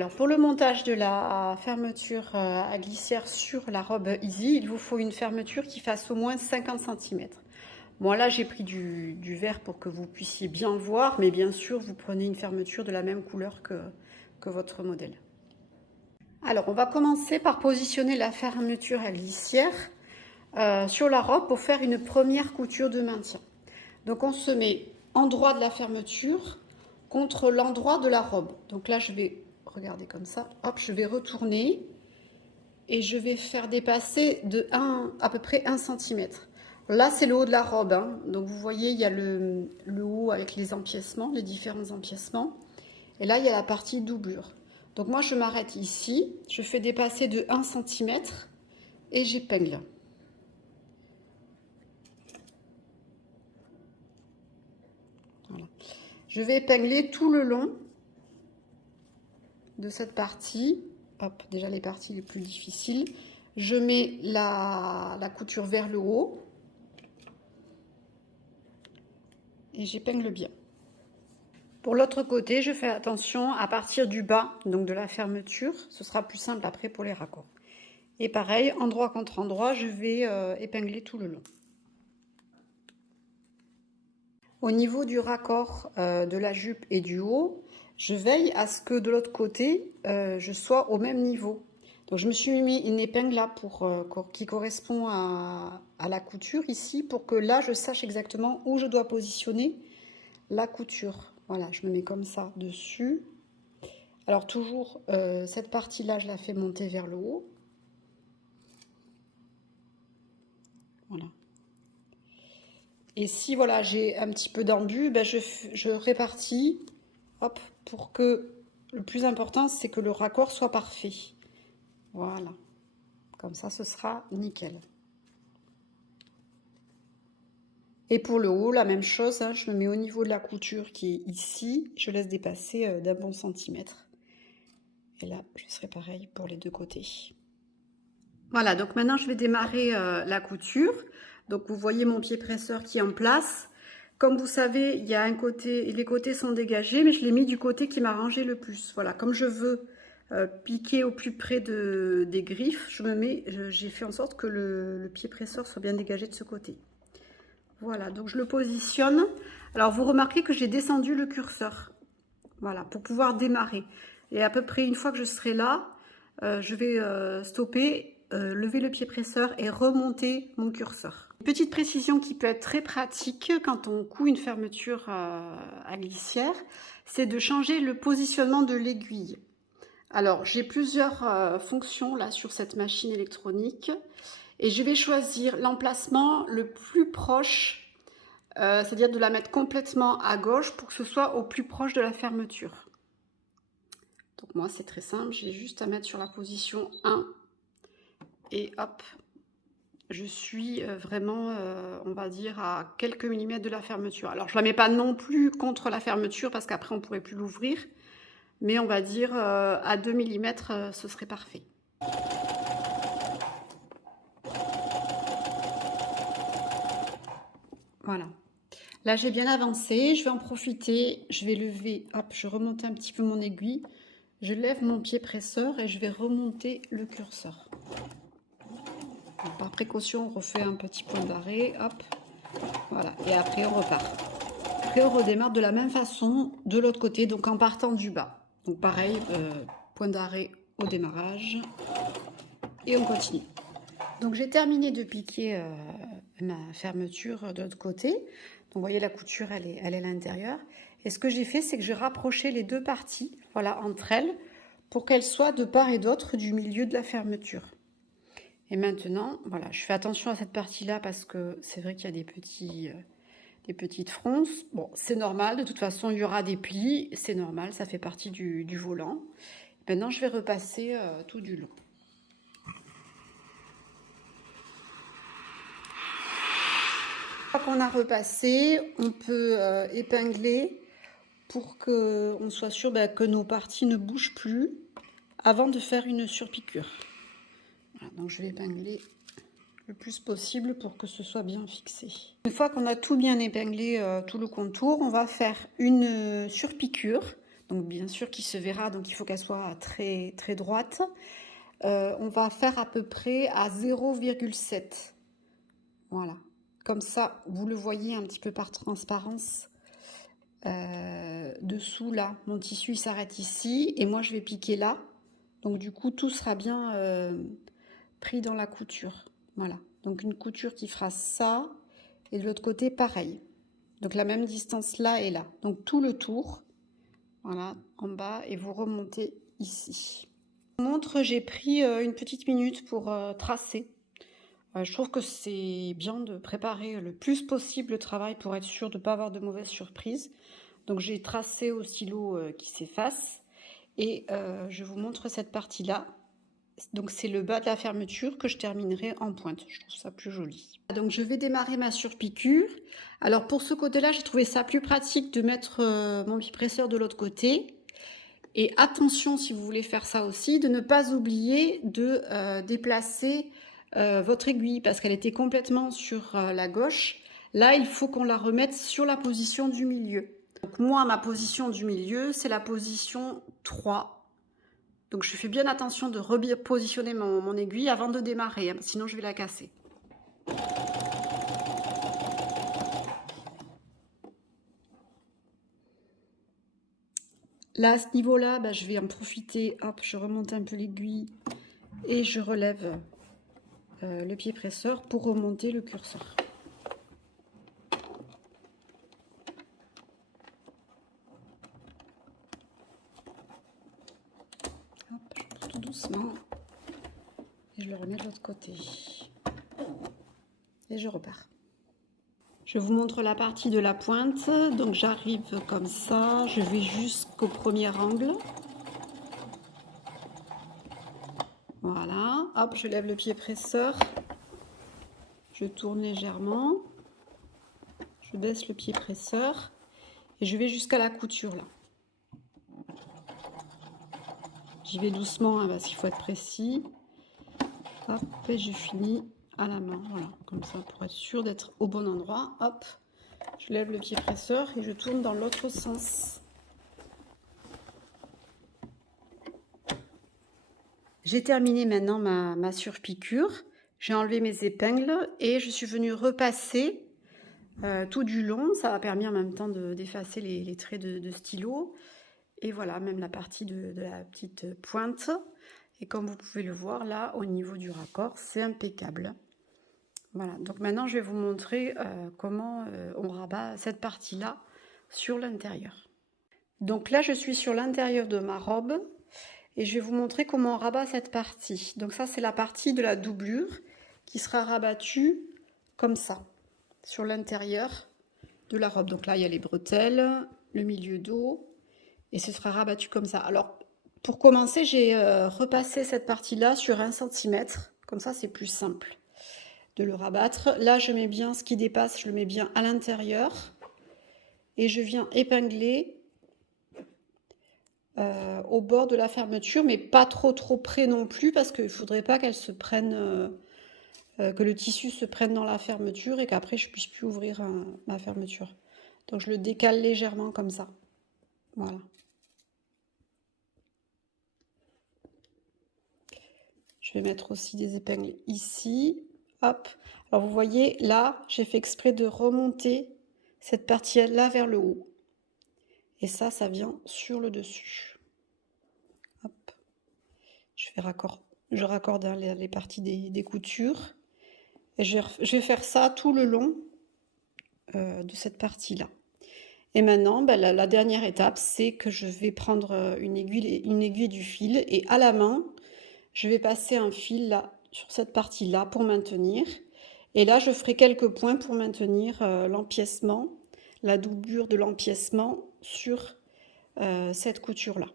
Alors pour le montage de la fermeture à glissière sur la robe Easy, il vous faut une fermeture qui fasse au moins 50 cm. Moi là j'ai pris du vert pour que vous puissiez bien voir, mais bien sûr vous prenez une fermeture de la même couleur que votre modèle. Alors on va commencer par positionner la fermeture à glissière sur la robe pour faire une première couture de maintien. Donc on se met en droit de la fermeture contre l'endroit de la robe. Donc là je vais regarder comme ça, hop, je vais retourner et je vais faire dépasser de à peu près 1 cm. Là c'est le haut de la robe, hein. Donc vous voyez il y a le haut avec les empiècements, les différents empiècements, et là il y a la partie doublure. Donc moi je m'arrête ici, je fais dépasser de 1 cm et j'épingle. Voilà. Je vais épingler tout le long de cette partie. Hop, déjà les parties les plus difficiles. Je mets la couture vers le haut et j'épingle bien. Pour l'autre côté, je fais attention à partir du bas, donc de la fermeture. Ce sera plus simple après pour les raccords. Et pareil, endroit contre endroit, je vais épingler tout le long. Au niveau du raccord de la jupe et du haut, je veille à ce que de l'autre côté, je sois au même niveau. Donc je me suis mis une épingle là qui correspond à la couture ici, pour que là je sache exactement où je dois positionner la couture. Voilà, je me mets comme ça dessus. Alors toujours, cette partie-là, je la fais monter vers le haut. Voilà. Et si voilà, j'ai un petit peu d'embu, ben je répartis, hop, pour que le plus important, c'est que le raccord soit parfait. Voilà. Comme ça, ce sera nickel. Et pour le haut, la même chose, hein, je me mets au niveau de la couture qui est ici, je laisse dépasser d'un bon centimètre. Et là, je serai pareil pour les deux côtés. Voilà, donc maintenant je vais démarrer la couture. Donc vous voyez mon pied presseur qui est en place. Comme vous savez, il y a un côté, les côtés sont dégagés, mais je l'ai mis du côté qui m'arrangeait le plus. Voilà, comme je veux piquer au plus près des griffes, j'ai fait en sorte que le pied presseur soit bien dégagé de ce côté. Voilà, donc je le positionne. Alors vous remarquez que j'ai descendu le curseur, voilà, pour pouvoir démarrer. Et à peu près une fois que je serai là, je vais stopper, lever le pied presseur et remonter mon curseur. Une petite précision qui peut être très pratique quand on coud une fermeture à glissière, c'est de changer le positionnement de l'aiguille. Alors j'ai plusieurs fonctions là sur cette machine électronique et je vais choisir l'emplacement le plus proche, c'est-à-dire de la mettre complètement à gauche pour que ce soit au plus proche de la fermeture. Donc moi c'est très simple, j'ai juste à mettre sur la position 1 et hop, je suis vraiment, on va dire, à quelques millimètres de la fermeture. Alors je la mets pas non plus contre la fermeture parce qu'après on pourrait plus l'ouvrir, mais on va dire à 2 mm, ce serait parfait. Voilà. Là j'ai bien avancé, je vais en profiter, je vais lever, hop, je remonte un petit peu mon aiguille, je lève mon pied presseur et je vais remonter le curseur. Donc, par précaution, on refait un petit point d'arrêt, hop, voilà, et après on repart. Après on redémarre de la même façon de l'autre côté, donc en partant du bas. Donc pareil, point d'arrêt au démarrage, et on continue. Donc j'ai terminé de piquer ma fermeture de l'autre côté. Donc vous voyez la couture, elle est à l'intérieur. Et ce que j'ai fait, c'est que j'ai rapproché les deux parties, voilà, entre elles, pour qu'elles soient de part et d'autre du milieu de la fermeture. Et maintenant, voilà, je fais attention à cette partie-là parce que c'est vrai qu'il y a des petites fronces. Bon, c'est normal, de toute façon, il y aura des plis, c'est normal, ça fait partie du volant. Maintenant, je vais repasser tout du long. Une fois qu'on a repassé, on peut épingler pour qu'on soit sûr que nos parties ne bougent plus avant de faire une surpiqûre. Voilà, donc je vais épingler le plus possible pour que ce soit bien fixé. Une fois qu'on a tout bien épinglé, tout le contour, on va faire une surpiqûre. Donc bien sûr qu'il se verra, donc il faut qu'elle soit très, très droite. On va faire à peu près à 0,7. Voilà. Comme ça, vous le voyez un petit peu par transparence. Dessous, là, mon tissu il s'arrête ici. Et moi, je vais piquer là. Donc du coup, tout sera bien pris dans la couture. Voilà. Donc une couture qui fera ça. Et de l'autre côté, pareil. Donc la même distance là et là. Donc tout le tour. Voilà, en bas. Et vous remontez ici. Montre, j'ai pris une petite minute pour tracer. Je trouve que c'est bien de préparer le plus possible le travail pour être sûr de ne pas avoir de mauvaises surprises. Donc j'ai tracé au stylo qui s'efface et je vous montre cette partie-là. Donc c'est le bas de la fermeture que je terminerai en pointe. Je trouve ça plus joli. Donc je vais démarrer ma surpiqûre. Alors pour ce côté-là, j'ai trouvé ça plus pratique de mettre mon bipresseur de l'autre côté. Et attention, si vous voulez faire ça aussi, de ne pas oublier de déplacer votre aiguille parce qu'elle était complètement sur la gauche. Là, il faut qu'on la remette sur la position du milieu. Donc moi, ma position du milieu, c'est la position 3. Donc je fais bien attention de repositionner mon aiguille avant de démarrer, hein, sinon je vais la casser. Là, à ce niveau-là, bah, je vais en profiter. Hop, je remonte un peu l'aiguille et je relève le pied presseur pour remonter le curseur. Hop, je prends tout doucement et je le remets de l'autre côté. Et je repars. Je vous montre la partie de la pointe. Donc j'arrive comme ça, je vais jusqu'au premier angle. Voilà, hop, je lève le pied presseur. Je tourne légèrement. Je baisse le pied presseur. Et je vais jusqu'à la couture là. J'y vais doucement hein, parce qu'il faut être précis. Hop, et je finis à la main. Voilà, comme ça pour être sûr d'être au bon endroit. Hop, je lève le pied presseur et je tourne dans l'autre sens. J'ai terminé maintenant ma surpiqûre. J'ai enlevé mes épingles et je suis venue repasser tout du long. Ça a permis en même temps d'effacer les traits de stylo. Et voilà, même la partie de la petite pointe. Et comme vous pouvez le voir là, au niveau du raccord, c'est impeccable. Voilà, donc maintenant je vais vous montrer comment on rabat cette partie-là sur l'intérieur. Donc là, je suis sur l'intérieur de ma robe et je vais vous montrer comment on rabat cette partie. Donc ça, c'est la partie de la doublure qui sera rabattue comme ça, sur l'intérieur de la robe. Donc là, il y a les bretelles, le milieu dos et ce sera rabattu comme ça. Alors, pour commencer, j'ai repassé cette partie-là sur 1 cm. Comme ça, c'est plus simple de le rabattre. Là, je mets bien ce qui dépasse, je le mets bien à l'intérieur. Et je viens épingler au bord de la fermeture, mais pas trop près non plus, parce qu'il ne faudrait pas qu'elle se prenne, que le tissu se prenne dans la fermeture et qu'après, je ne puisse plus ouvrir ma fermeture. Donc, je le décale légèrement comme ça. Voilà. Je vais mettre aussi des épingles ici. Hop. Alors vous voyez, là, j'ai fait exprès de remonter cette partie-là vers le haut. Et ça vient sur le dessus. Hop. Je raccorde les parties des coutures. Et je vais faire ça tout le long de cette partie-là. Et maintenant, ben, la dernière étape, c'est que je vais prendre une aiguille du fil et à la main, je vais passer un fil là, sur cette partie-là pour maintenir. Et là, je ferai quelques points pour maintenir l'empiècement, la doublure de l'empiècement sur cette couture-là.